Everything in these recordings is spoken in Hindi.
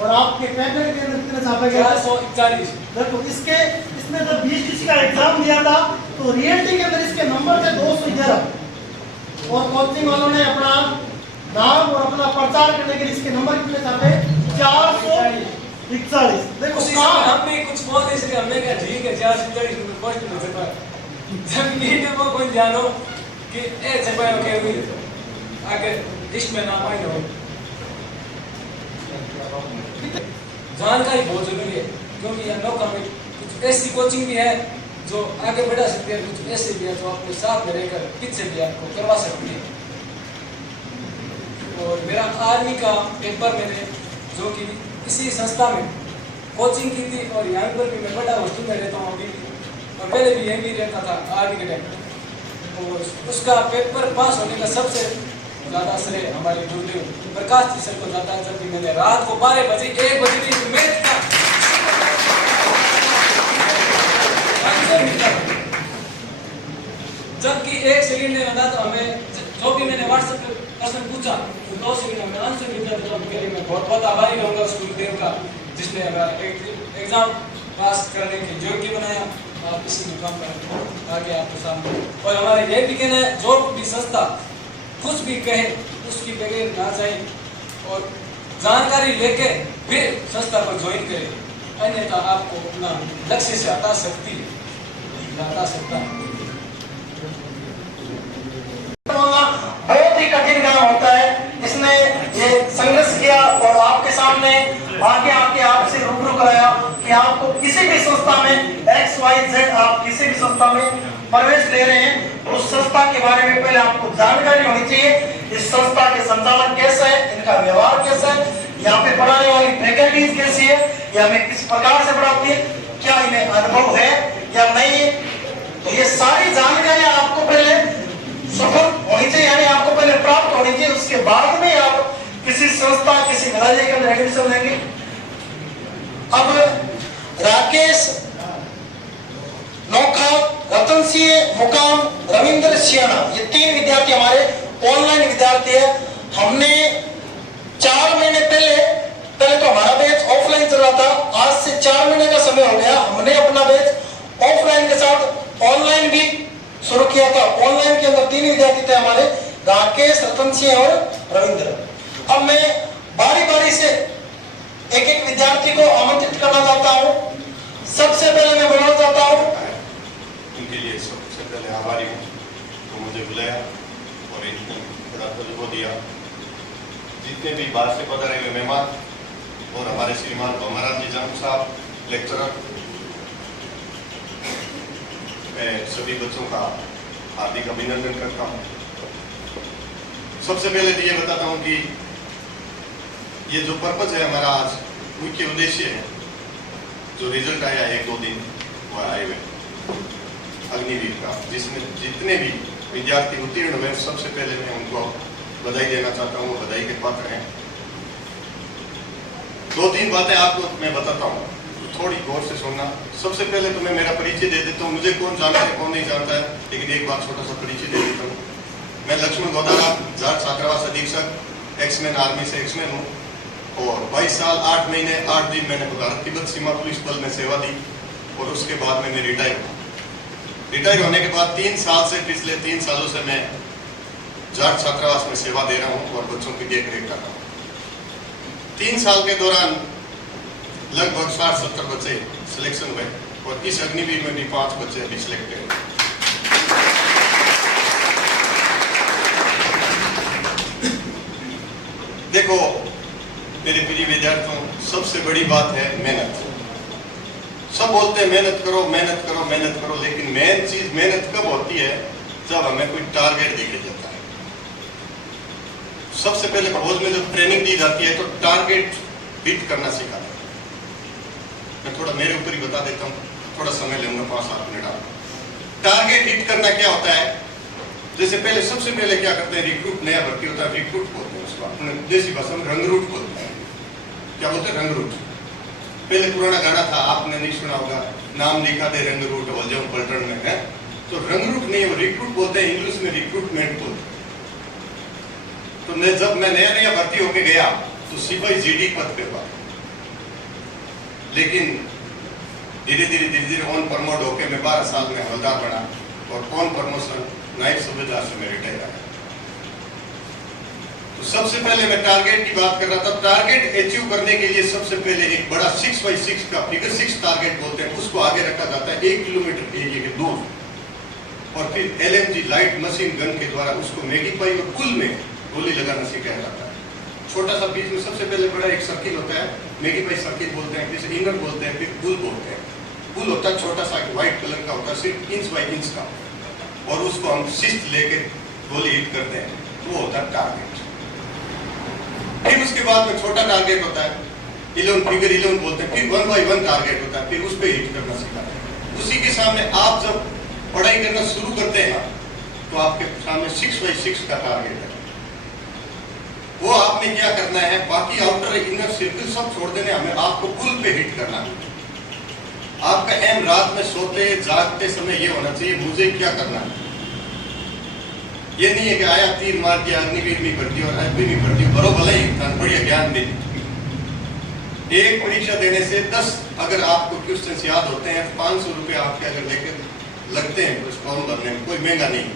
और आपके पैकेट के अंदर कितने छापे गए? 441। देखो इसने जब 20 का एग्जाम दिया था तो रियलिटी के अंदर इसके नंबर थे 211 और कोचिंग वालों ने अपना नाम और अपना प्रचार करने के लिए इसके नंबर कितने छापे? 441। देखो हमने कुछ बोल इसलिए हमने कहा ठीक है 441 में फर्स्ट में छपा। जब नीचे वो कोई जानो कि ए छपाया के हुई आगे लिस्ट में नाम आई हो। जानकारी बहुत जरूरी है क्योंकि यहाँ नौका में कुछ ऐसी कोचिंग भी है जो आगे बढ़ा सकती है, कुछ ऐसे भी है जो आपके साथ में रहकर पीछे भी आपको करवा सकती है। और मेरा आर्मी का पेपर मैंने जो कि इसी संस्था में कोचिंग की थी और यहाँ पर भी मैं बड़ा हॉस्टल में रहता हूँ अभी और पहले भी यहीं भी रहता था आर्मी के टाइम। और उसका पेपर पास होने का सबसे ज़्यादा श्रेय हमारे गुरुदेव प्रकाश जी सर को जाता है। जबकि मैंने रात को 12 बजे 1 बजे भी मैथ का जबकि 1 सेकंड में बता तो हमें जो भी मैंने व्हाट्सएप पे प्रश्न पूछा तो 2 सेकंड में आंसर मिल जाता। तो के लिए मैं बहुत बहुत आभारी रहूँगा उस गुरुदेव का जिसने हमारा एग्जाम पास करने के योग्य बनाया। आप इसी मुकाम पर आगे आपके सामने और हमारा यह भी कहना है जो भी संस्था कुछ भी कहे उसकी बगैर ना जाए और जानकारी लेके फिर संस्था को ज्वाइन करे, अन्यथा आपको अपना लक्ष्य से हटा सकता है। बहुत ही कठिन काम होता है। इसने ये संघर्ष किया और आपके सामने आगे आके आपसे रूबरू कराया कि आपको किसी भी संस्था में XYZ आप किसी भी संस्था में प्रवेश ले रहे हैं उस संस्था के बारे में पहले आपको जानकारी होनी चाहिए। इस संस्था के संचालक कैसा है, इनका व्यवहार कैसा है, यहाँ पे पढ़ाने वाली फैकल्टीज कैसी है, या हमें किस प्रकार से पढ़ाती है, क्या इन्हें अनुभव है या नहीं है। तो ये सारी जानकारियां आपको पहले सफल होनी चाहिए, यानी आपको पहले प्राप्त होनी चाहिए। उसके बाद में आप किसी संस्था किसी विद्यालय के अंदर एडमिशन लेंगे। अब राकेश नौखा, रतन सिंह मुकाम, रविंद्र सियाना, ये 3 विद्यार्थी हमारे ऑनलाइन विद्यार्थी है। हमने 4 महीने पहले तो हमारा बैच ऑफलाइन चल रहा था, आज से 4 महीने का समय हो गया हमने अपना बैच ऑफलाइन के साथ ऑनलाइन भी शुरू किया था। ऑनलाइन के अंदर 3 विद्यार्थी थे हमारे, राकेश, रतन सिंह और रविंद्र। अब मैं बारी बारी से एक एक विद्यार्थी को आमंत्रित करना चाहता हूँ। सबसे पहले मैं बोलना चाहता हूँ उनके लिए सबसे पहले आभारी हूँ तो मुझे बुलाया और इतनी बड़ा तजुर्बा दिया। जितने भी बाहर से पधारे हुए मेहमान और हमारे श्रीमान भमराज जी जानू साहब लेक्चरर, मैं सभी बच्चों का हार्दिक अभिनंदन करता हूँ। सबसे पहले तो ये बताता हूँ कि ये जो पर्पज है हमारा आज मुख्य उद्देश्य है, जो रिजल्ट आया 1-2 दिन वो आए हुए अग्निवीर का, जिसमें जितने भी विद्यार्थी उत्तीर्ण हुए सबसे पहले मैं उनको बधाई देना चाहता हूँ, बधाई के पात्र हैं। 2-3 बातें आपको मैं बताता हूँ, थोड़ी गौर से सुनना। सबसे पहले तो मैं मेरा परिचय दे देता हूँ, मुझे कौन जानता है कौन नहीं जानता है, लेकिन एक बार छोटा सा परिचय दे देता हूँ। मैं लक्ष्मण गोदारा, जाट छात्रावास अधीक्षक, एक्समैन आर्मी से एक्समैन हूँ और 22 साल 8 महीने 8 दिन मैंने भारत तिब्बत सीमा पुलिस बल में सेवा दी और उसके बाद मैंने रिटायर होने के बाद 3 साल से पिछले 3 सालों से मैं जाट छात्रावास में सेवा दे रहा हूँ और बच्चों की देखरेख कर रहा हूँ। 3 साल के दौरान लगभग 60-70 बच्चे सिलेक्शन हुए और इस अग्निवीर में भी 5 बच्चे अभी सिलेक्ट हुए। देखो मेरे प्रिय विद्यार्थियों, सबसे बड़ी बात है मेहनत। सब बोलते हैं मेहनत करो मेहनत करो मेहनत करो, लेकिन मेन चीज मेहनत कब होती है जब हमें कोई टारगेट दिया जाता है। सबसे पहले फौज में जब ट्रेनिंग दी जाती है तो टारगेट हिट करना सिखाते हैं। मैं थोड़ा मेरे ऊपर ही बता देता हूँ, थोड़ा समय लूंगा 5-7 मिनट आप। टारगेट हिट करना क्या होता है, जैसे पहले सबसे पहले क्या करते हैं, रिक्रूट नया भर्ती होता है, रिक्रूट बोलते हैं उसको, अपने देसी भाषा में रंगरूट बोलते हैं। क्या बोलते हैं, रंगरूट। पहले पुराना गाना था, आपने नहीं सुना होगा, नाम लिखा दे रंगरूट हो जाओ पलटन में, है तो रंगरूट नहीं, वो रिक्रूट बोलते हैं, इंग्लिश में रिक्रूटमेंट बोलते हैं। तो जब मैं नया नया भर्ती होके गया तो सिपाही जीडी पद पे हुआ, लेकिन धीरे धीरे ऑन प्रमोट होके मैं 12 साल में हवलदार बना और ऑन प्रमोशन नायब सूबेदार से मैं रिटायर आया। तो सबसे पहले मैं टारगेट की बात कर रहा था। टारगेट अचीव करने के लिए सबसे पहले एक बड़ा 6x6 का फिगर 6 टारगेट बोलते हैं, उसको आगे रखा जाता है 1 किलोमीटर एरिया के दूर, और फिर LMG लाइट मशीन गन के द्वारा उसको मैगीपाई और पुल में गोली लगाना सिखाया जाता है। छोटा सा बीच में सबसे पहले बड़ा एक सर्किल होता है, मैगीपाई सर्किल बोलते हैं, जैसे इनर बोलते हैं, फिर पुल बोलते हैं। पुल होता है छोटा सा व्हाइट कलर का होता है, सिर्फ इंच बाई इंच का, और उसको हम शिस्त लेके गोली हिट करते हैं, वो होता है टारगेट। फिर उसके बाद में छोटा टारगेट होता है 11 फिगर 11 बोलते हैं, फिर 1 बाई 1 टारगेट होता है, फिर उस पर हिट करना सिखाते हैं। उसी के सामने आप जब पढ़ाई करना शुरू करते हैं तो आपके सामने 6x6 का टारगेट है। वो आपने क्या करना है, बाकी आउटर इनर सर्किल सब छोड़ देने, हमें आपको पुल पे हिट करना है। आपका एम रात में सोते जागते समय ये होना चाहिए, मुझे क्या करना है। ये नहीं है कि आया तीर मार दिया, अग्निवीर नहीं भर्ती और एफबी नहीं भर्ती, बरो भला ही बढ़िया ज्ञान दे। एक परीक्षा देने से 10 अगर आपको क्वेश्चन याद होते हैं, 500 रुपये आपके अगर लेकर लगते हैं कुछ फॉर्म भरने में, कोई महंगा नहीं,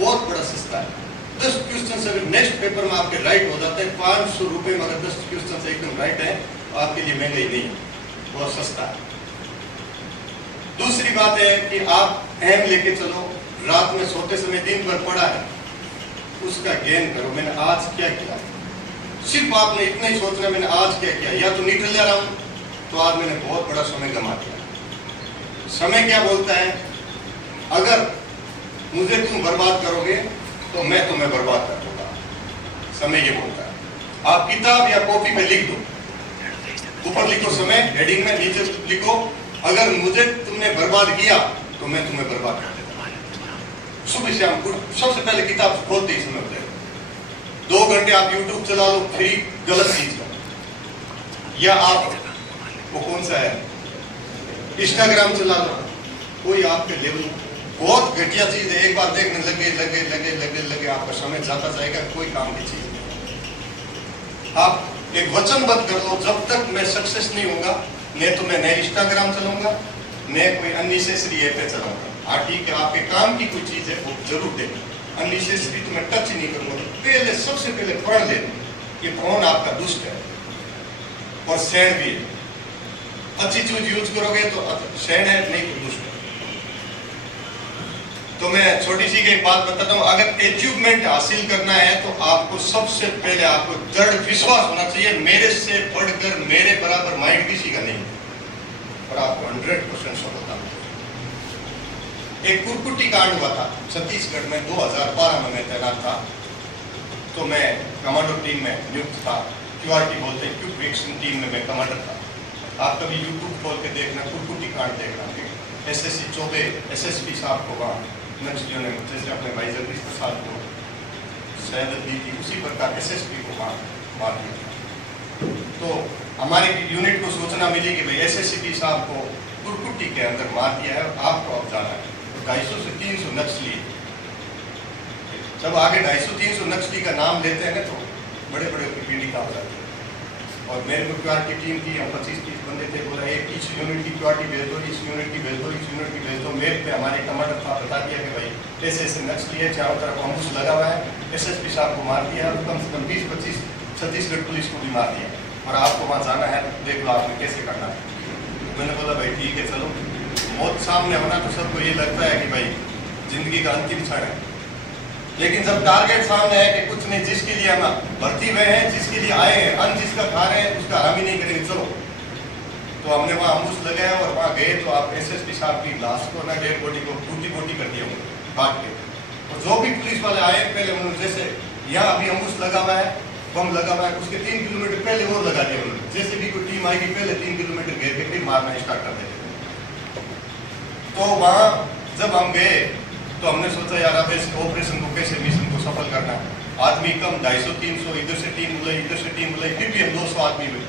बहुत बड़ा सस्ता है। 10 क्वेश्चन अगर नेक्स्ट पेपर में आपके राइट हो जाते हैं 500 रुपये में, अगर 10 क्वेश्चन एकदम राइट है तो आपके लिए महंगा ही नहीं, बहुत सस्ता है। दूसरी बात है कि आप एम लेके चलो, रात में सोते समय दिन भर पढ़ा है उसका गेन करो, मैंने आज क्या किया। सिर्फ आपने इतना ही सोचना मैंने आज क्या किया, या तो निकल जा रहा हूं तो आज मैंने बहुत बड़ा समय गंवा दिया। समय क्या बोलता है, अगर मुझे तुम बर्बाद करोगे तो मैं तुम्हें बर्बाद कर दूंगा। समय ये बोलता है। आप किताब या कॉपी पे लिख दो, ऊपर लिखो समय हेडिंग में, नीचे लिखो अगर मुझे तुमने बर्बाद किया तो मैं तुम्हें बर्बाद कर देता। सुबह शाम सबसे पहले किताब खोलते ही समय होते 2 घंटे आप YouTube चला लो फ्री, गलत चीज का, या आप वो कौन सा है इंस्टाग्राम चला लो, कोई आपके लेवल बहुत घटिया चीज है। एक बार देखने लगे लगे लगे लगे लगे आपका समय जाता जाएगा, कोई काम की चीज नहीं। आप एक वचनबद्ध कर लो, जब तक मैं सक्सेस नहीं होगा नहीं तो मैं नए इंस्टाग्राम चलाऊंगा, मैं कोई अननेसेसरी ऐप पे चलाऊंगा। हाँ ठीक है, आपके काम की कोई चीज है वो जरूर देना, अननेसेसरी तो मैं टच ही नहीं करूंगा। पहले सबसे पहले पढ़ लेना कि कौन आपका दुष्ट है और सैन भी है। अच्छी चीज यूज करोगे तो सैन है, नहीं तो दुष्ट है। तो मैं छोटी सी एक बात बताता हूँ, अगर अचीवमेंट हासिल करना है तो आपको सबसे पहले आपको दृढ़ विश्वास होना चाहिए, मेरे से बढ़कर मेरे बराबर माइंड किसी का नहीं, और आपको 100% सफलता मिलेगी। एक कुरकुटी कांड हुआ था छत्तीसगढ़ में, 2012 में मैं तैनात था, तो मैं कमांडो टीम में नियुक्त था। QRT बोलते हैं, क्विक रिएक्शन टीम में मैं कमांडर था। आप कभी YouTube खोल के देखना, कुरकुटी कांड देखना। SSC चौबे SSP साहब को वहाँ नक्सलियों ने जैसे अपने भाई जगदीश प्रसाद को शहादत दी थी, उसी प्रकार SSP को वहाँ मार दिया। तो हमारे यूनिट को सूचना मिली कि भाई SSP साहब को कुरकुटी के अंदर मार दिया है, आपको अब जाना है। तो 250 से 300 नक्सली, जब आगे 250-300 नक्सली का नाम लेते हैं ना तो बड़े बड़े पीढ़ी का हो जाते हैं। और मेरे को QRT टीम थी, हम 25-30 बंदे थे। बोला एक इस यूनिट की QRT भेज दो, इस यूनिट की भेज दो, इस यूनिट की भेज दो। मेरे पे हमारे कमांडर था, बता दिया कि भाई ऐसे ऐसे नक्सली है, चारों तरफ अम्बुश लगा हुआ है, SSP साहब को मार दिया, कम से कम 20-25 छत्तीसगढ़ पुलिस को भी मार दिया, और आपको वहाँ जाना है, देख लो आपने कैसे करना है। मैंने बोला भाई ठीक है चलो। मौत सामने होना तो सबको ये लगता है कि भाई जिंदगी का अंतिम क्षण है, लेकिन जब टारगेट सामने है कि कुछ नहीं, जिसके लिए हम भर्ती हुए हैं, जिसके लिए आए हैं, अन्न जिसका खा रहे हैं उसका आराम ही नहीं करेंगे, चलो। तो हमने वहाँ अम्बुश लगाया और वहाँ गए तो आप SSP साहब की लाश को ना, डेड बॉडी को टूटी कर दिया उन्होंने काट के। और जो भी पुलिस वाले आए पहले उन्होंने, जैसे यहाँ अभी अम्बुश लगा हुआ है, बम लगा हुआ है, उसके 3 किलोमीटर पहले और लगा दिया उन्होंने। जैसे भी कोई टीम आएगी पहले 3 किलोमीटर घेर के फिर मारना स्टार्ट कर देते। तो वहाँ जब हम गए तो हमने सोचा यार अब इस ऑपरेशन को कैसे, मिशन को सफल करना है। आदमी कम 250-300, इधर से टीम बुलाई, इधर से टीम बुलाई, फिर भी हम 200 आदमी हुए।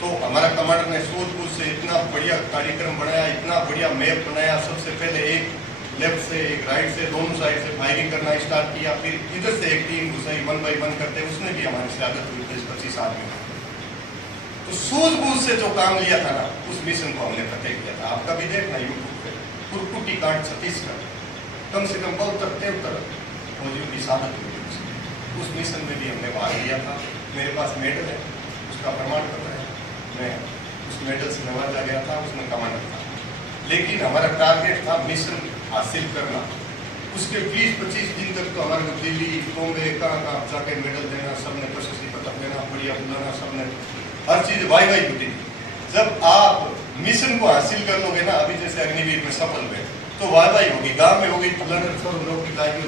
तो हमारा कमांडर ने सूझबूझ से इतना बढ़िया कार्यक्रम बनाया, इतना बढ़िया मैप बनाया। सबसे पहले एक लेफ्ट से एक राइट से दोनों साइड से फायरिंग करना स्टार्ट किया, फिर इधर से एक टीम घुसाई, 1 बाई 1 करते, उसमें भी हमारी शहादत हुई 25 आदमी। तो सूझबूझ से जो काम लिया था ना, उस मिशन को हमने फतेह किया था। आपका भी देखना यूट्यूब पे, कुरकुटी कांड छत्तीसगढ़, कम से कम 72-73 फौजियों की शहादत हुई उसमें। उस मिशन में भी हमने भाग लिया था। मेरे पास मेडल है, उसका प्रमाण पत्र है, मैं उस मेडल से नवाजा गया था, उसमें कमांडर था। लेकिन हमारा टारगेट था मिशन हासिल करना। उसके 20-25 दिन तक तो हमारे को दिल्ली, बॉम्बे, कहाँ जाके मेडल देना, सबने प्रशस्ति पत्र देना, बढ़िया बुलाना, सबने हर चीज़ वाई होती थी। जब आप मिशन को हासिल कर लोगे ना, अभी जैसे अग्निवीर में सफल हुए, तो वाई होगी, गांव में होगी, फलाना छोड़ो, नौकरी लाएगी।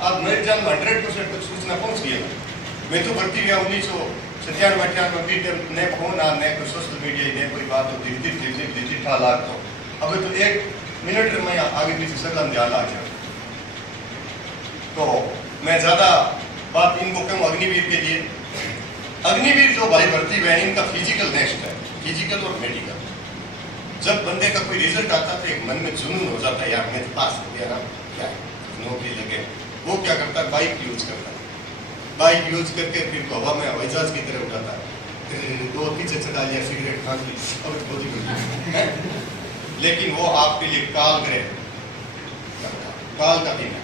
आप नए जान 100% तक सूचना पहुँच गया। मैं तो भर्ती गया 1997-98 ने फोन आ, ने कोई सोशल मीडिया, ने कोई बात हो, दिखती था लाग तो अब तो 1 मिनट में आगे पीछे सगला ध्यान आ गया। तो मैं ज़्यादा बात इनको कहूँ अग्निवीर के लिए। अग्निवीर जो भाई भर्ती हुए हैं, इनका फिजिकल नेक्स्ट है, फिजिकल और मेडिकल। जब बंदे का कोई रिजल्ट आता है तो एक मन में जुनून हो जाता है, यार मैं तो पास हो गया ना, क्या नौकरी लगे। वो क्या करता है, बाइक यूज करता है, बाइक यूज करके फिर तो हवा में हवाई जहाज की तरह उड़ाता है, 2 पीछे चढ़ा लिया, सिगरेट खा ली, अब बहुत लेकिन वो आपके लिए काल का दिन है।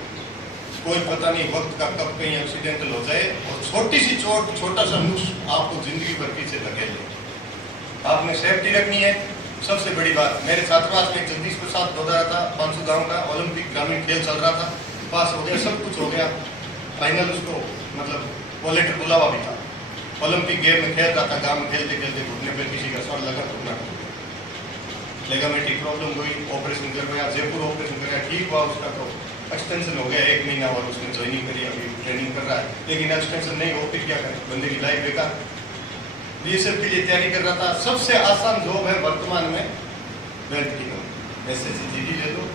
कोई पता नहीं वक्त का कब कहीं एक्सीडेंटल हो जाए और छोटी सी चोट, छोटा सा नुक्स आपको जिंदगी भर पीछे लगे। आपने सेफ्टी रखनी है, सबसे बड़ी बात। मेरे छात्रावास में जगदीश प्रसाद दोदारा था, 500 गाँव का, ओलंपिक ग्रामीण खेल चल रहा था, पास हो गया, सब कुछ हो गया। फाइनल उसको मतलब वो लेटर बुलावा भी था। ओलंपिक गेम में खेल रहा था, गाँव में खेलते खेलते घुटने पर किसी का स्वर लगा, घुटना लेगामेटिक प्रॉब्लम हुई, ऑपरेशन करवाया, जयपुर ऑपरेशन कराया, ठीक हुआ। उसका तो एक्सटेंशन हो गया 1 महीना और उसने ज्वाइनिंग करी, अभी ट्रेनिंग कर रहा है। लेकिन एक्सटेंशन नहीं हो, फिर क्या करें, बंदे की लाइफ बेकार। बीएसएफ के लिए तैयारी कर रहा था। सबसे आसान जॉब है वर्तमान में बेल्ट की नौकरी, SSC ले लो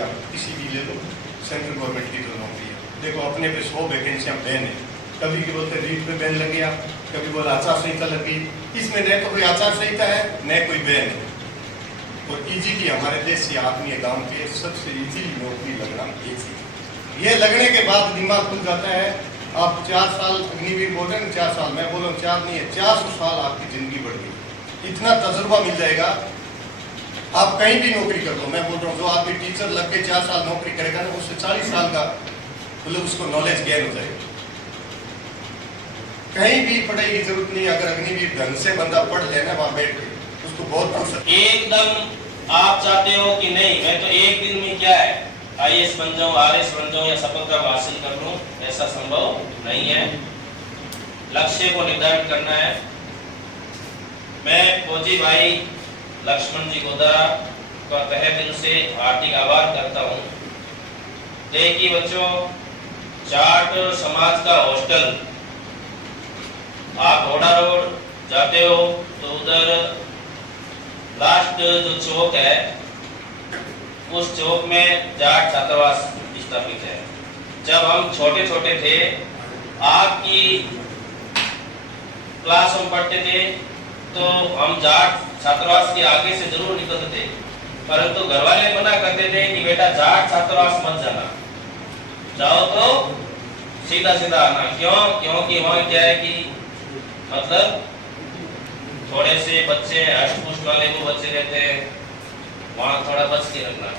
या किसी भी ले लो, सेंट्रल गवर्नमेंट की जो नौकरी है। देखो अपने पे 100 वैकेंसियाँ बैन है, कभी की बोलते रीट पे बैन लग गया, कभी बोला आचार संहिता लग गई। इसमें न तो कोई आचार संहिता है, न कोई बैन है। और इजीली हमारे देश से आदमी गांव के सबसे इजीली नौकरी लगना इजी। ये लगने के बाद दिमाग खुल जाता है। आप 4 साल अग्निवीर बोल रहे हैं, 4 साल, मैं बोल रहा हूँ 4 नहीं है, 400 साल आपकी जिंदगी बढ़ गई। इतना तजुर्बा मिल जाएगा, आप कहीं भी नौकरी कर लो। मैं बोल रहा हूँ जो आदमी टीचर लग के 4 साल नौकरी करेगा ना, उससे 40 साल का मतलब उसको नॉलेज गेन हो जाएगा। कहीं भी पढ़ाई की जरूरत नहीं। अगर अग्निवीर ढंग से बंदा पढ़ लेना वहाँ बैठ के, उसको बहुत कुछ एकदम आप चाहते हो कि नहीं मैं तो एक दिन में क्या है IAS बन जाऊं, RS बन जाऊं या सफलता को हासिल कर लूं, ऐसा संभव नहीं है। लक्ष्य को निर्धारित करना है। मैं फौजी भाई लक्ष्मण जी गोदारा का तहे दिल से हार्दिक आभार करता हूं। देखिए बच्चों, जाट समाज का हॉस्टल, आप घोड़ा रोड जाते हो तो उधर लास्ट जो चौक है, उस चौक में जाट छात्रावास स्थापित है। जब हम छोटे छोटे थे, आपकी क्लास में पढ़ते थे, तो हम जाट छात्रावास के आगे से जरूर निकलते थे, परंतु घर वाले मना करते थे कि बेटा जाट छात्रावास मत जाना, जाओ तो सीधा सीधा आना। क्यों? क्योंकि वहाँ क्या है कि मतलब थोड़े से बच्चे अष्टपुष्ट वाले वो बच्चे रहते हैं, वहाँ थोड़ा बच के रखना।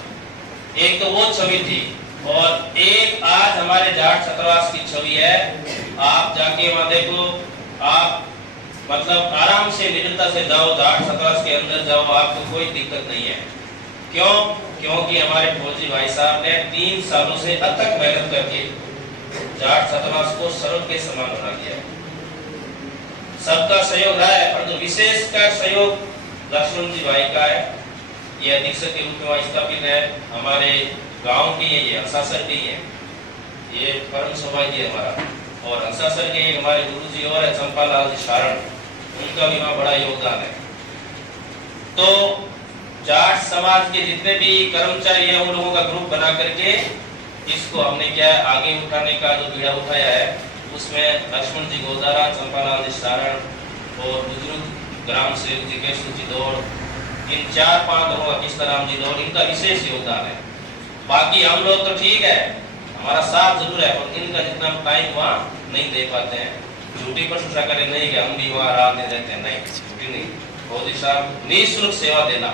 एक तो वो छवि थी, और एक आज हमारे जाट छात्रावास की छवि है। आप जाके वहाँ देखो, आप मतलब आराम से निडरता से जाओ, जाट छात्रावास के अंदर जाओ, आपको कोई दिक्कत नहीं है। क्यों? क्योंकि हमारे फौजी भाई साहब ने 3 सालों से अथक मेहनत करके जाट छात्रावास को स्वर्ग के समान बना दिया। सबका सहयोग रहा है, परंतु विशेषकर सहयोग लक्ष्मण जी भाई का है। ये अधीक्षक के रूप में स्थापित है, हमारे गांव की है, ये हंसासर की है, ये परम सौभाग्य है हमारा। और हंसासर के हमारे गुरु जी और है चंपालाल जी शारण, उनका भी वहाँ बड़ा योगदान है। तो जाट समाज के जितने भी कर्मचारी हैं, उन लोगों का ग्रुप बना करके इसको हमने क्या आगे उठाने का जो बीड़ा उठाया है, उसमें लक्ष्मण जी गोदारा, चंपालाल जी शारण और बुजुर्ग ग्राम सेवक जी केशव जी दौड़, इन 4-5 लोगों का किस्ताराम जी दौड़, इनका विशेष योगदान है। बाकी हम लोग तो ठीक है, हमारा साथ जरूर है, और इनका जितना टाइम वहाँ नहीं दे पाते हैं। झूठी प्रशंसा करें नहीं कि हम भी वहाँ रात दिन रहते हैं, नहीं, झूठी नहीं। मोदी साहब निःशुल्क सेवा देना,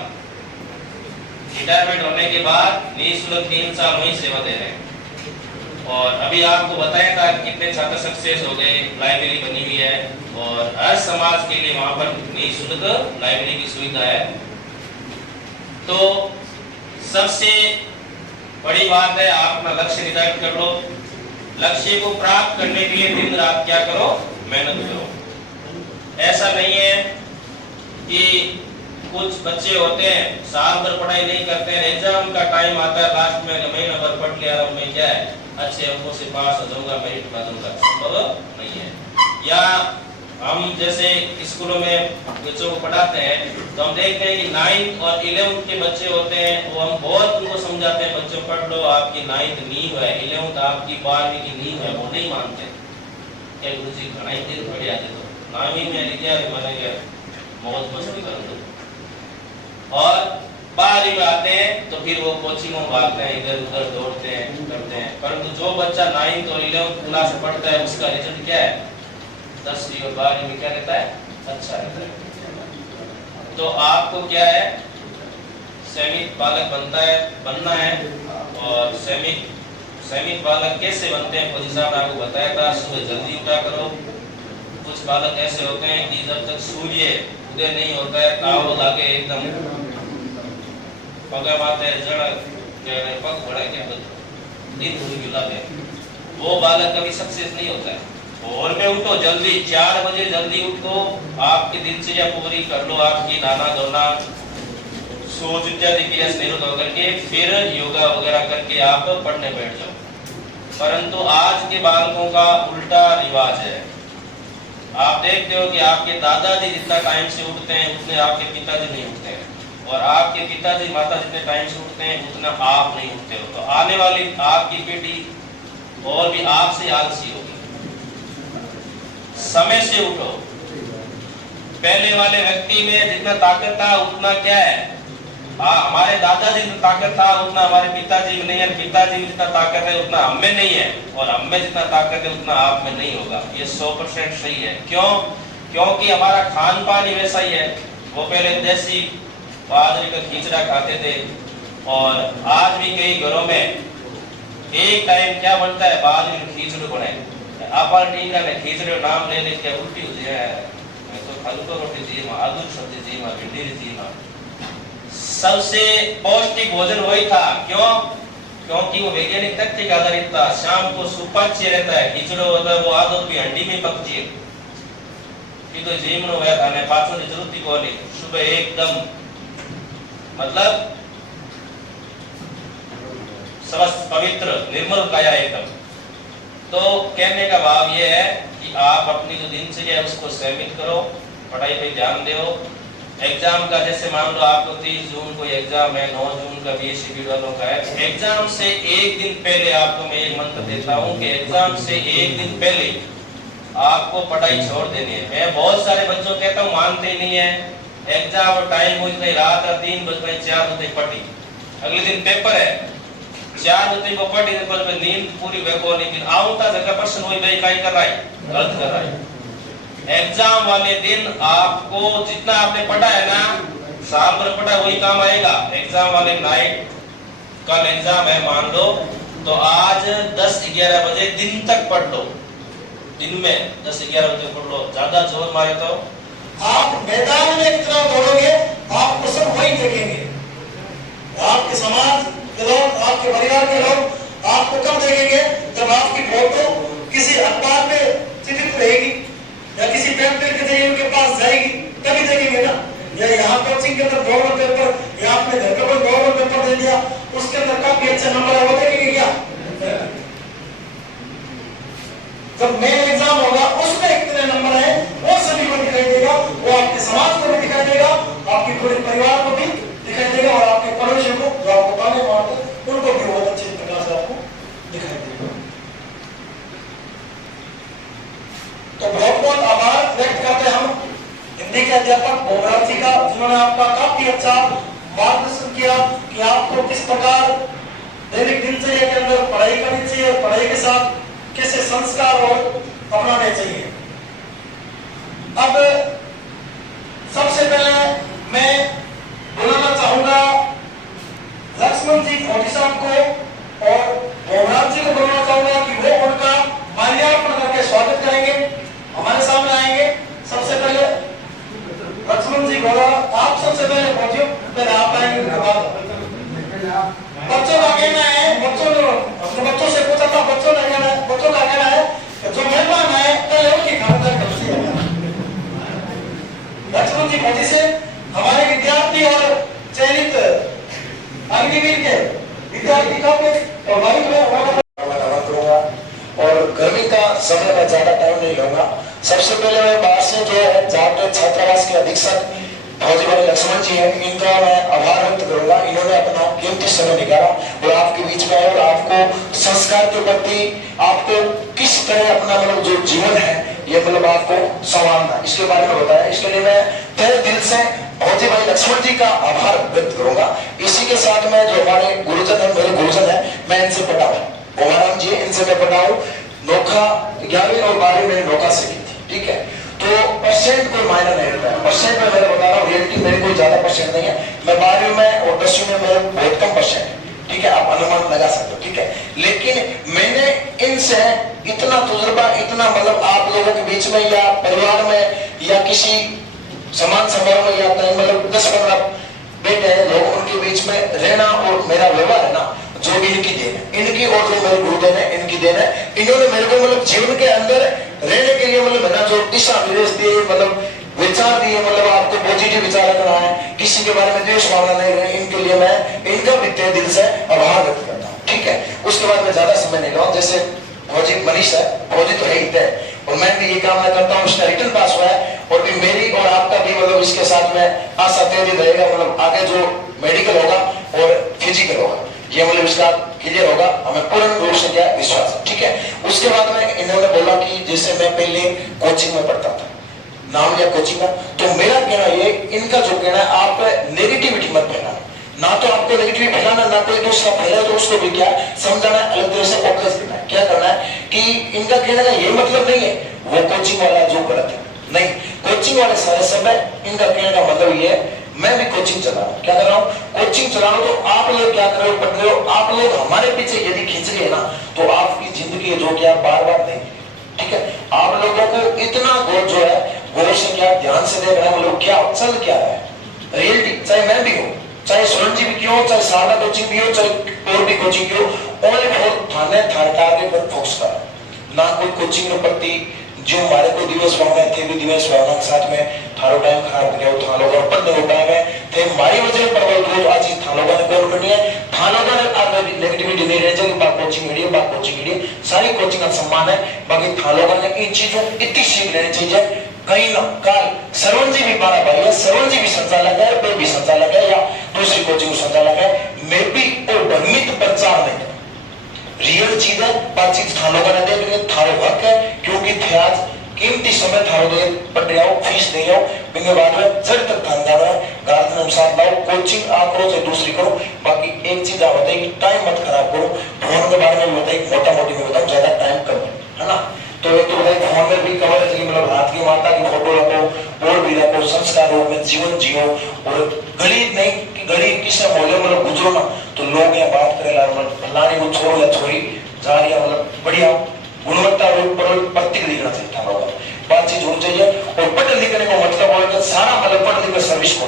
रिटायरमेंट होने के बाद निःशुल्क 3 साल वही सेवा दे रहे हैं। और अभी आपको बताया था कितने छात्र सक्सेस हो गए, लाइब्रेरी बनी हुई है और हर समाज के लिए वहां पर निःशुल्क लाइब्रेरी की सुविधा है। तो सबसे बड़ी बात है, आप अपना लक्ष्य निर्धारित कर लो, लक्ष्य को प्राप्त करने के लिए दिन रात क्या करो, मेहनत करो। ऐसा नहीं है कि कुछ बच्चे होते हैं साल भर पढ़ाई नहीं करते हैं, एग्जाम का टाइम आता है लास्ट में महीना भर पढ़ लिया और मैं क्या है अच्छे अंकों से पास हो जाऊंगा, मेरिट पा दूंगा, संभव नहीं है। या हम जैसे स्कूलों में बच्चों को पढ़ाते हैं तो हम देखते हैं कि 9th और 11th के बच्चे होते हैं, वो हम बहुत उनको समझाते हैं बच्चों पढ़ लो, आपकी 9th नींव है, 11th आपकी 12वीं की नींव है, वो नहीं मानते। क्या गुरुजी घना ही दिन पढ़े आते तो 9वीं में लिखा मैंने क्या मौज मस्ती कर दो, और 12वीं में आते हैं तो फिर वो कोचिंग में भागते हैं, इधर उधर दौड़ते हैं करते हैं। परंतु जो बच्चा 9th और 11th क्लास में पढ़ता है उसका रिजल्ट क्या है, 10वीं और 12वीं में क्या रहता है, अच्छा रहता है। तो आपको क्या है, सैनिक बालक बनना है। और सैनिक बालक कैसे बनते हैं, फौजी साहब ने आपको बताया था, सुबह जल्दी उठा करो। कुछ बालक ऐसे होते हैं कि जब तक सूर्य उदय नहीं होता है ताव लागे एकदम पगा मारते जड़ पग बढ़े के दिन हुई मिलाते, वो बालक कभी सक्सेस नहीं होता है। और में उठो जल्दी, 4 बजे जल्दी उठो, आपकी दिनचर्या पूरी कर लो, आपकी नाना धोना सोच इत्यादि क्रिया से निवृत्त होकर के फिर योगा वगैरह करके आप पढ़ने बैठ जाओ। परंतु आज के बालकों का उल्टा रिवाज है। आप देखते हो कि आपके दादाजी जितना टाइम से उठते हैं उतने आपके पिताजी नहीं उठते हैं, और आपके पिताजी माता जितने टाइम से उठते हैं उतना आप नहीं उठते हो। तो आने वाली आपकी पीढ़ी और भी आपसे आलसी होगी। समय से उठो। पहले वाले व्यक्ति में जितना ताकत था उतना क्या है, हमारे दादाजी में ताकत था उतना हमारे पिताजी में नहीं है, पिताजी में जितना ताकत है उतना हम में नहीं है, और हम में जितना ताकत है उतना आप में नहीं होगा। ये 100% सही है। क्यों? क्योंकि हमारा खान पान ही वैसा ही है। वो पहले देसी बाजरे का खिचड़ा खाते थे, और आज भी कई घरों में एक टाइम क्या बनता है, बाजरे का खिचड़ी बने। आप टीका ने खिचड़ी नाम ले ले क्या उल्टी हो जाए, मैं तो खालू रोटी जी मां, आलू सब्जी जी मां, भिंडी जी मां। सबसे पौष्टिक भोजन वही था। क्यों? क्योंकि वो वैज्ञानिक तथ्य के आधारित था। शाम को सुपाच्य रहता है, खिचड़ो होता है वो आदत भी हंडी में पकती है कि तो जीमनो है खाने पाचन की जरूरत ही कोनी। सुबह एकदम मतलब स्वस्थ पवित्र निर्मल काया एकदम। तो कहने का भाव ये है कि आप अपनी जो दिनचर्या है उसको सीमित करो, पढ़ाई पे ध्यान दो। एग्जाम का जैसे मान लो आपको 30 जून को एग्जाम है, 9 जून का बीएससी वालों का है, एग्जाम से एक दिन पहले आपको मैं एक मंत्र देता हूँ कि एग्जाम से एक दिन पहले आपको पढ़ाई छोड़ देनी है। मैं बहुत सारे बच्चों कहता हूँ मानते ही नहीं है। एग्जाम टाइम मुझ नहीं रात 3 बजे 4 बजे पढ़ी, अगले दिन पेपर है 4 बजे को पढ़ी, पर मैं नींद पूरी बेको, लेकिन आउता जगह प्रश्न वही भाई काय कर रहा है, गलत कर रहा है। एग्जाम वाले दिन आपको जितना आपने पढ़ा है ना, साल भर पढ़ा वही काम आएगा। एग्जाम वाले नाइट, कल एग्जाम है मान लो, तो आज 10-11 बजे दिन तक पढ़ लो, दिन में 10-11 बजे पढ़ लो, ज्यादा जोर मारे तो आप मैदान में कितना दौड़ोगे आपको सब वही देखेंगे। आपके समाज के लोग, आपके परिवार के लोग आपको कब देखेंगे, जब आपकी फोटो किसी अखबार में चित्रित रहेगी या किसी पेपर के जरिए उनके पास जाएगी, तभी देखेंगे ना। या यहाँ कोचिंग के अंदर गवर्नमेंट पेपर या आपने घर का कोई गवर्नमेंट पेपर दे दिया, उसके अंदर काफी अच्छा नंबर है, वो देखेंगे क्या? जब मेन एग्जाम होगा उसमें कितने नंबर है वो सभी को दिखाई देगा, वो आपके समाज को भी दिखाई देगा, आपके पूरे परिवार को भी दिखाई देगा, और आपके पड़ोसियों को जो आपको ताने मारते उनको भी बहुत अच्छी प्रकार से आपको दिखाई देगा। तो बहुत बहुत आभार व्यक्त करते हैं हम हिंदी के अध्यापक भोगराज जी का, जिन्होंने आपका काफी अच्छा मार्गदर्शन किया कि आपको किस प्रकार दैनिक दिनचर्या के अंदर पढ़ाई करनी चाहिए और पढ़ाई के साथ कैसे संस्कार और अपनाने चाहिए। करेंगे, हमारे सामने आएंगे। सबसे पहले लक्ष्मण जी गौड़ा, आप सबसे पहले पहुंचियो, फिर आप आएंगे, उनके बाद बच्चों का कहना है, बच्चों से पूछा था, बच्चों का कहना है कि जो मेहमान है पहले उनकी खातिरदारी करती है। लक्ष्मण जी पहुंची से हमारे विद्यार्थी और चयनित अग्निवीर के विद्यार्थी का और भाई में करूंगा और गर्मी का समय में ज्यादा टाइम नहीं लूंगा। सबसे पहले मैं बाहर से जो है जाट छात्रावास के अधीक्षक फौजी भाई लक्ष्मण जी हैं, इनका मैं आभार व्यक्त करूंगा। इन्होंने अपना कीमती समय निकाला और आपके बीच में आए और आपको संस्कार के प्रति आपको किस तरह अपना मतलब जो जीवन है ये मतलब आपको संवारना, इसके बारे में बताया। इसके लिए मैं तहे दिल से फौजी भाई लक्ष्मण जी का आभार व्यक्त करूंगा। इसी के साथ में जो हमारे गुरुजन है, मेरे गुरुजन है, मैं इनसे पढ़ा हूँ, गोमाराम जी इनसे मैं पढ़ा हूँ। नौका 11वीं और 12वीं मैंने नौका सीखी थी, ठीक है। तो परसेंट कोई मायना नहीं रखता है, परसेंट में मैं बता रहा हूँ, रियलिटी मेरे कोई ज्यादा परसेंट नहीं है। मैं 12वीं में और 10वीं में मेरे बहुत कम परसेंट है, ठीक है, आप अनुमान लगा सकते हो, ठीक है। लेकिन मैंने इनसे इतना तजुर्बा, इतना मतलब आप लोगों के बीच में या परिवार में या किसी समान समारोह में या मतलब 10-15 बेटे हैं लोग, उनके बीच में रहना और मेरा व्यवहार है ना, जो इनकी देन है, इनकी और जो मेरे गुरुदेव है इनकी देन है। इन्होंने मेरे को मतलब जीवन के अंदर रहने के लिए मतलब मेरा जो दिशा निर्देश दिए, मतलब विचार दिए, मतलब आपको पॉजिटिव विचार रखना है, किसी के बारे में द्वेष भावना नहीं रहे, इनके लिए मैं इनका भी तहे दिल से आभार व्यक्त करता हूँ, ठीक है। उसके बाद मैं ज्यादा समय नहीं लूंगा। जैसे फौजी मनीष है, फौजी तो है ही तय, और मैं भी ये काम मैं करता हूँ, उसका रिटर्न पास हुआ है और भी मेरी और आपका भी मतलब इसके साथ में आशा तय रहेगा, मतलब आगे जो मेडिकल होगा और फिजिकल होगा ये मतलब इसका क्लियर होगा, हमें पूर्ण रूप से क्या विश्वास है, ठीक है। उसके बाद में इन्होंने बोला कि जैसे मैं पहले कोचिंग में पढ़ता था, नाम लिया कोचिंग का, तो मेरा कहना ये, इनका जो कहना है आप नेगेटिविटी मत फैलाना, ना तो आपको नेगेटिविटी फैलाना, ना कोई दूसरा फैला तो उसको भी क्या समझाना है, अलग तरह से फोकस देना है। क्या करना है कि इनका कहने का ये मतलब नहीं है वो कोचिंग वाला जो गलत है, नहीं, कोचिंग वाले सारे समय इनका कहने का मतलब ये है मैं भी कोचिंग चला रहा हूँ। क्या कर रहा हूँ? कोचिंग चला रहा हूँ। तो आप लोग क्या कर रहे हो, पढ़ रहे हो, आप लोग हमारे पीछे यदि खींच रहे ना तो आपकी जिंदगी जो क्या बार बार नहीं, ठीक है। आप लोगों को इतना गौर जो है गौर से क्या ध्यान से देख रहे हैं, मतलब क्या चल क्या रहा है रियलिटी, चाहे मैं भी हूँ, चाहे सोलन जी भी क्यों, चाहे शारदा कोचिंग भी हो, चाहे और भी कोचिंग भी हो, ओनली फॉर थाने टारगेट पर फोकस कर, ना कोई कोचिंग के प्रति जो हमारे को दिवस भावना थे भी दिवस भावना के साथ में थारो टाइम खराब गया, थालो का ऊपर नहीं हो पाएगा थे हमारी वजह पर तो आज इस थालो का कॉल करनी है, थालो का आज नेगेटिविटी नहीं रह जाएगी, बात कोचिंग मीडिया, बात कोचिंग मीडिया, सारी कोचिंग का सम्मान है। बाकी थालो का इन चीजों इतनी सीख लेनी चाहिए। कहीं ना काल सरवण जी भी हमारा भाई है, सरवण जी भी संचालक है, मैं भी संचालक है या दूसरी कोचिंग संचालक है, मैं भी और भ्रमित प्रचार नहीं करता, रियल चीज है, बातचीत थानो का देख रहे थारो हक है, क्योंकि थे आज कीमती समय थारो दे पढ़ आओ, फीस नहीं आओ, बिंगे बाद में जड़ तक ध्यान जाना है, गार्जियन अनुसार लाओ, कोचिंग आ करो चाहे दूसरी करो। बाकी एक चीज आप बताइए कि टाइम मत खराब करो, फोन के बारे में बताइए, मोटा मोटी में बताओ, ज्यादा टाइम कम है ना। तो एक तो बताइए फोन में भी कवर है, मतलब हाथ की माता की फोटो रखो, बोल भी रखो, संस्कार रूप में जीवन जियो, और गली नहीं कि गली किसी मोहल्ले में गुजरो ना तो लोग यहाँ बात करेगा फलाने को छोड़ो या छोड़ी जा रही है, मतलब बढ़िया गुणवत्ता पर प्रतीक दिखना चाहिए था लोगों बातचीत होनी चाहिए। और पढ़ लिखने का मतलब होगा सारा मतलब पढ़ लिख सर्विस को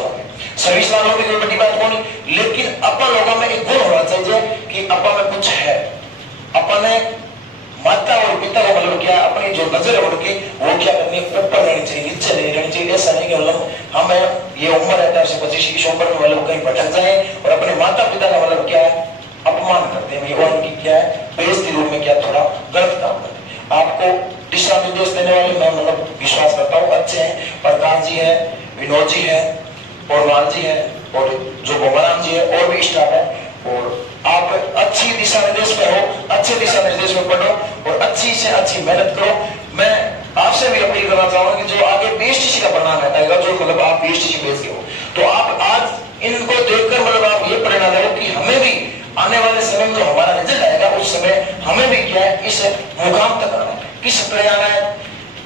सर्विस वालों की कोई बड़ी बात नहीं, लेकिन अपन लोगों में एक गुण होना चाहिए कि अपन में कुछ है, अपन ने माता और पिता का मतलब क्या, अपनी जो नजर है उनकी वो क्या करनी है, ऊपर रहनी चाहिए, नीचे नहीं रहनी चाहिए। ऐसा नहीं कि मतलब हम ये उम्र है 25 की उम्र में मतलब कहीं भटक जाए और अपने माता पिता का मतलब क्या है अपमान करते हैं, और उनकी क्या है बेइज्जती रूप में क्या थोड़ा गलत काम करते हैं। आपको दिशा निर्देश देने वाले मैं मतलब विश्वास करता हूँ अच्छे हैं, प्रकाश जी है, विनोद जी है, और लाल जी है, और जो गोमाराम जी है, और भी स्टाफ है। और आप अच्छी दिशा निर्देश में हो, अच्छे दिशा निर्देश में पढ़ो और अच्छी से अच्छी मेहनत करो। मैं आपसे भी अपील करना चाहूंगा कि जो आगे बीएसटीसी का परिणाम आएगा, जो मतलब आप बीएसटीसी भेज के हो, तो आप आज इनको देखकर मतलब आप ये परिणाम लो कि हमें भी आने वाले समय में जो हमारा रिजल्ट आएगा उस समय हमें भी क्या है इस मुकाम तक आना है, किस तरह आना है,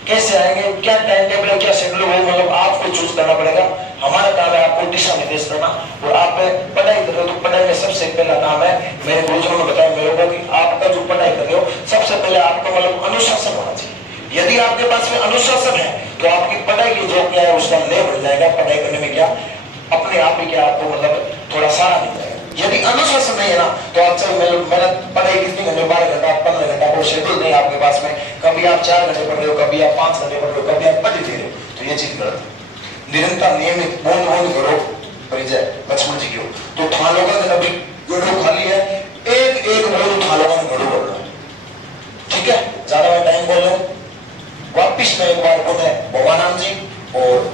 कैसे आएंगे, क्या टाइम टेबल है, क्या शेड्यूल है, मतलब आपको चूज करना पड़ेगा। हमारा काम है आपको दिशा निर्देश करना, और आप पढ़ाई कर रहे हो तो पढ़ाई में सबसे पहला काम है, मेरे गुरुजनों ने बताया मेरे को कि आपका जो पढ़ाई कर रहे हो सबसे पहले आपका मतलब अनुशासन होना चाहिए। यदि आपके पास में अनुशासन है तो आपकी पढ़ाई की जो क्या है उसका ले बढ़ जाएगा, पढ़ाई करने में क्या अपने आप ही क्या आपको मतलब थोड़ा सारा मिल जाएगा। यदि अनुशासन नहीं है ना तो आप चल मेरा पढ़ाई कितने घंटे 12 घंटा 15 घंटा कोई शेड्यूल नहीं आपके पास में, कभी आप 4 घंटे पढ़ रहे हो, कभी आप 5 घंटे पढ़ रहे हो, कभी आप पढ़ दे रहे हो, तो ये चीज गलत है। निरंतर नियमित बूंद बूंद करो परिचय लक्ष्मण जी की हो तो थालों का अभी घड़ो खाली है, एक एक बूंद थालों का घड़ो बढ़ रहा है। ठीक है, ज्यादा मैं टाइम बोल रहा हूँ, वापिस मैं एक बार को मैं भगवान जी और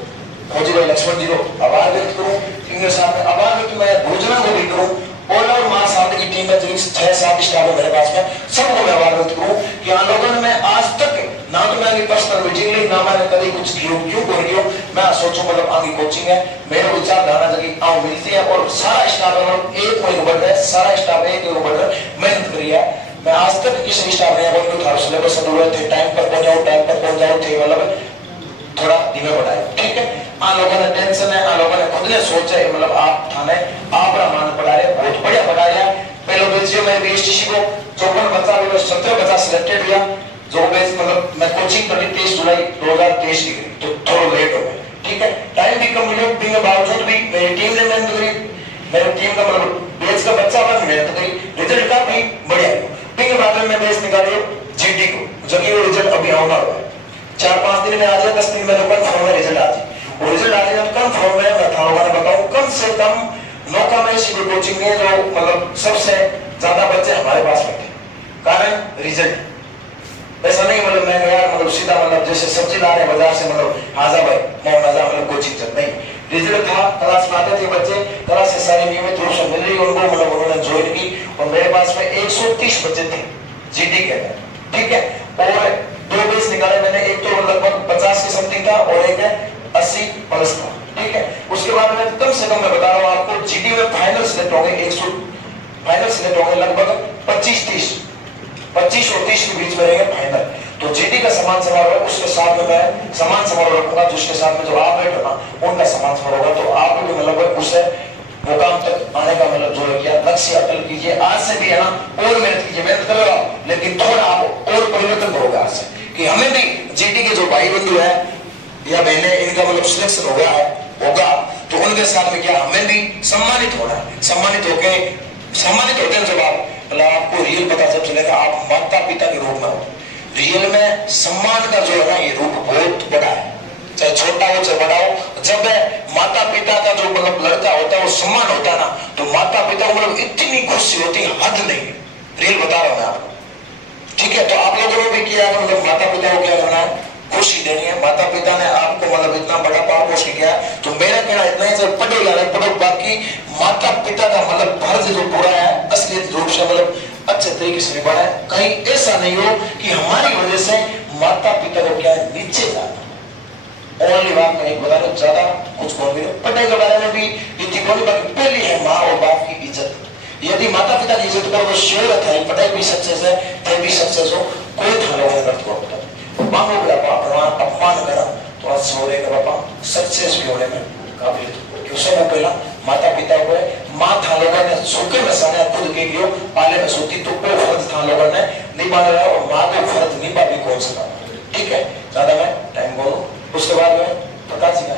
फौजी भाई लक्ष्मण जी को आभार व्यक्त करूं, इनके सामने आभार व्यक्त मैं भोजना को भी करूं, ओला और मां सामने की टीम में जो 6-7 स्टाफ है मेरे पास में, सबको मैं आभार व्यक्त करूं कि आन लोगों ने मैं आज तक ना तो मैंने पर्सनल मीटिंग ली ना मैंने कभी कुछ किया, क्यों कर रही हूं मैं सोचूं मतलब आगे कोचिंग है मेरे विचार धारणा जगह आओ मिलती है और सारा स्टाफ एक महीने बढ़ रहा है, सारा स्टाफ एक बढ़ रहा है, मेहनत करी है। मैं आज तक किसी स्टाफ ने बोल थारो सिलेबस अधूरा थे, टाइम पर पहुंच जाओ, टाइम पर पहुंच जाओ थे, मतलब थोड़ा धीमे बढ़ाए। ठीक है, आन लोगों ने टेंशन है, आन लोगों ने खुद ने सोचा है मतलब आप थाने आप मान पढ़ा रहे, बहुत बढ़िया पढ़ा रहे हैं। पहले बेच में बीएसटीसी को 54 बच्चा 17 बच्चा सिलेक्टेड हुआ, जो बेच मतलब मैं कोचिंग करी 23 जुलाई 2023 की करी, तो थोड़ा लेट हो गया। ठीक है, टाइम भी कम मिला, के बावजूद भी मेरी टीम ने मेहनत करी, मेरी टीम का मतलब बेच का बच्चा वाला मेहनत करी, रिजल्ट का भी बढ़िया है। के बाद में मैं बेच निकाली जीडी को, जबकि वो रिजल्ट अभी आना हुआ है, 4-5 दिन में आ जाए, 10 दिन में तो कन्फर्म है रिजल्ट आ जाए, और रिजल्ट आ जाए कन्फर्म है। मैं थानों वाले बताऊं कम से कम नौका में इसी कोचिंग में जो मतलब सबसे ज्यादा बच्चे हमारे पास बैठे, कारण रिजल्ट ऐसा नहीं मतलब मैं गया मतलब सीधा मतलब जैसे सब्जी ला रहे बाजार से मतलब आजा भाई मैं मजा मतलब कोचिंग चल नहीं, रिजल्ट था, क्लास में आते थे बच्चे, क्लास से सारी नियमित रूप से मिल रही उनको, मतलब उन्होंने ज्वाइन की और मेरे पास में 130 बच्चे थे जीडी के अंदर। ठीक है, और 2 बेच निकाले मैंने, एक तो लगभग 50 की समथिंग था और एक 80 प्लस था। ठीक है, उसके बाद में कम से कम मैं बता रहा हूँ आपको जीडी में फाइनल सिलेक्ट हो गए, 100 फाइनल सिलेक्ट हो गए, लगभग 25 और 30 के बीच में रहेंगे फाइनल। तो जीडी का सम्मान समारोह है, उसके साथ में मैं सम्मान समारोह रखूंगा, जिसके साथ में जो आप बैठो ना उनका सम्मान समारोह होगा, तो आप भी मतलब उसे मुकाम तक आने का मतलब जो है क्या लक्ष्य अटल कीजिए। आज से भी है ना और मेहनत कीजिए, मेहनत कर रहे हो लेकिन थोड़ा आप और परिवर्तन करोगे आज से, कि हमें भी जीडी के जो भाई बंधु है या बहने इनका मतलब सिलेक्शन हो गया है होगा, तो उनके साथ में क्या हमें भी सम्मानित होना है। सम्मानित होते हैं जब आप मतलब आपको रियल पता जब चलेगा आप माता पिता के रूप में हो, रियल में सम्मान का जो है ना ये रूप बहुत बड़ा है, चाहे छोटा हो चाहे बड़ा हो। जब माता पिता का जो मतलब लड़का होता है वो सम्मान होता है ना, तो माता पिता को मतलब इतनी खुशी होती है हद नहीं है, रियल बता रहा हूं मैं आपको। ठीक है, तो आप लोगों ने भी किया मतलब माता पिता को क्या करना है, खुशी देनी है। माता पिता ने आपको मतलब इतना बड़ा पाप पोष किया, तो मेरा कहना इतना ही जब पढ़ो यार पढ़ो, बाकी माता पिता का मतलब फर्ज जो पूरा है असलियत रूप से मतलब अच्छे तरीके से निभाना है। कहीं ऐसा नहीं हो कि हमारी वजह से माता पिता को क्या नीचे जाना। ओनली बात मैं एक बता रहा हूं, ज्यादा कुछ बोल नहीं, पढ़ने के बारे में भी इतनी बोली, बाकी पहली है माँ और बाप की इज्जत। यदि माता पिता की इज्जत करो तो शोहरत है, पढ़ाई भी सक्सेस है, थे भी सक्सेस हो, कोई थाना गलत को मांगो अपमान करा तो आज सो रहे पापा सक्सेस भी होने में काबिल क्यों सब पहला माता पिता को है। माँ था लोगों ने सूखे में साने खुद के लिए पाले में सोती, तो कोई फर्ज था लोगों ने निभा रहा और माँ को फर्ज निभा भी कौन सका। ठीक है, ज्यादा मैं टाइम बोलूं, उसके बाद में प्रकाश जी का